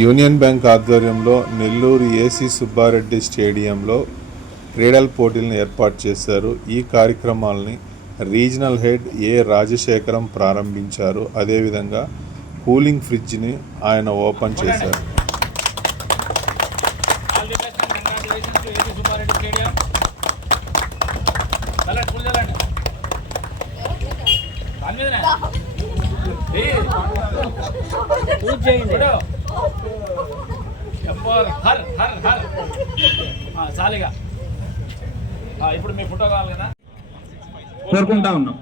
Union bank ఆధ్వర్యంలో Nellore AC Subbareddy స్టేడియంలో క్రీడల పోటీలను ఏర్పాటు చేశారు. ఈ కార్యక్రమాలని రీజనల్ హెడ్ ఏ రాజశేఖరం ప్రారంభించారు. అదేవిధంగా కూలింగ్ ఫ్రిడ్జ్ని ఆయన ఓపెన్ చేశారు. చాలిగా ఇప్పుడు మీ ఫోటో కావాలి కదా కోరుకుంటా ఉన్నాం.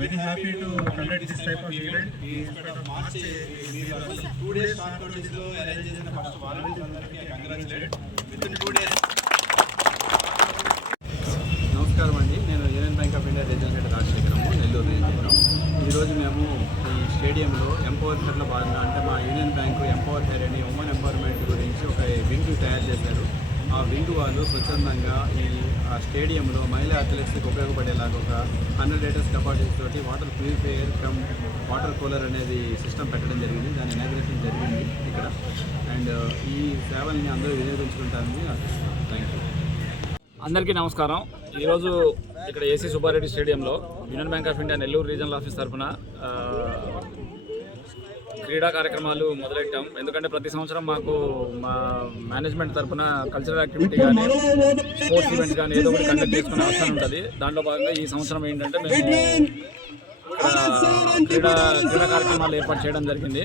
Very happy to conduct this type of event. March 2 days short notice lo arrange chesina first volunteers andarki congratulate within 2 days. నమస్కారం అండి, నేను union bank of India regional head Rajasekharam, Nellore రీజియన్లో. ఈరోజు మేము ఈ స్టేడియంలో ఎంపవర్ ఫెయిర్లో భాగంగా అంటే మా యూనియన్ బ్యాంకు ఎంపవర్ ఫెయిర్ అని ఉమెన్ ఎంపవర్మెంట్ గురించి ఒక వింగ్ తయారు చేశారు. ఆ వింగ్ వాళ్ళు స్వచ్ఛందంగా ఆ స్టేడియంలో మహిళా అథ్లెట్స్కి ఉపయోగపడేలాగా ఒక 100 లీటర్స్ కెపాసిటీ తోటి water purifier come water cooler అనేది సిస్టమ్ పెట్టడం జరిగింది. దాని ఇనాగ్రేషన్ జరిగింది ఇక్కడ. అండ్ ఈ సేవల్ని అందరూ వినియోగించుకుంటారని ఆశిస్తున్నాను. Thank you. అందరికీ నమస్కారం. ఈరోజు ఇక్కడ ఏసీ సుబ్బారెడ్డి స్టేడియంలో union bank of India Nellore regional office తరఫున క్రీడా కార్యక్రమాలు మొదలెట్టాం. ఎందుకంటే ప్రతి సంవత్సరం మాకు మా మేనేజ్మెంట్ తరఫున కల్చరల్ యాక్టివిటీ కానీ స్పోర్ట్స్ ఈవెంట్స్ కానీ ఏదో ఒకటి కండక్ట్ చేసుకునే అవసరం ఉంటుంది. దాంట్లో భాగంగా ఈ సంవత్సరం ఏంటంటే మేము క్రీడా కార్యక్రమాలు ఏర్పాటు చేయడం జరిగింది.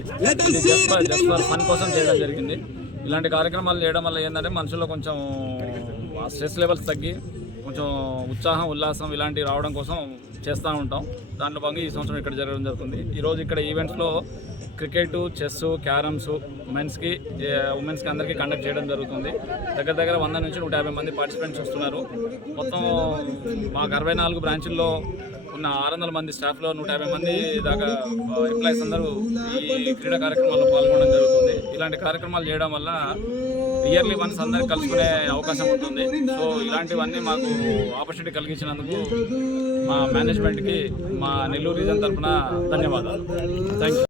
ఇది జస్ట్ ఫర్ ఫన్ కోసం చేయడం జరిగింది. ఇలాంటి కార్యక్రమాలు చేయడం వల్ల ఏంటంటే మనుషుల్లో కొంచెం స్ట్రెస్ లెవెల్స్ తగ్గి కొంచెం ఉత్సాహం ఉల్లాసం ఇలాంటివి రావడం కోసం చేస్తూ ఉంటాం. దాంట్లో భాగంగా ఈ సంవత్సరం ఇక్కడ జరగడం జరుగుతుంది. ఈరోజు ఇక్కడ ఈవెంట్స్లో క్రికెట్, చెస్, క్యారమ్స్ మెన్స్కి ఉమెన్స్కి అందరికీ కండక్ట్ చేయడం జరుగుతుంది. దగ్గర 100 నుంచి 150 మంది పార్టిసిపెంట్స్ వస్తున్నారు. మొత్తం మాకు 64 బ్రాంచుల్లో ఉన్న 600 మంది స్టాఫ్లో 150 మంది దాకా ఎంప్లాయీస్ అందరూ ఈ క్రీడా కార్యక్రమాల్లో పాల్గొనడం జరుగుతుంది. ఇలాంటి కార్యక్రమాలు చేయడం వల్ల ఇయర్లీ వన్స్ అందరికి కలుసుకునే అవకాశం ఉంటుంది. సో ఇలాంటివన్నీ మాకు ఆపర్చునిటీ కలిగించినందుకు మా మేనేజ్మెంట్కి మా నెల్లూరు రీజన్ తరఫున ధన్యవాదాలు. Thank you.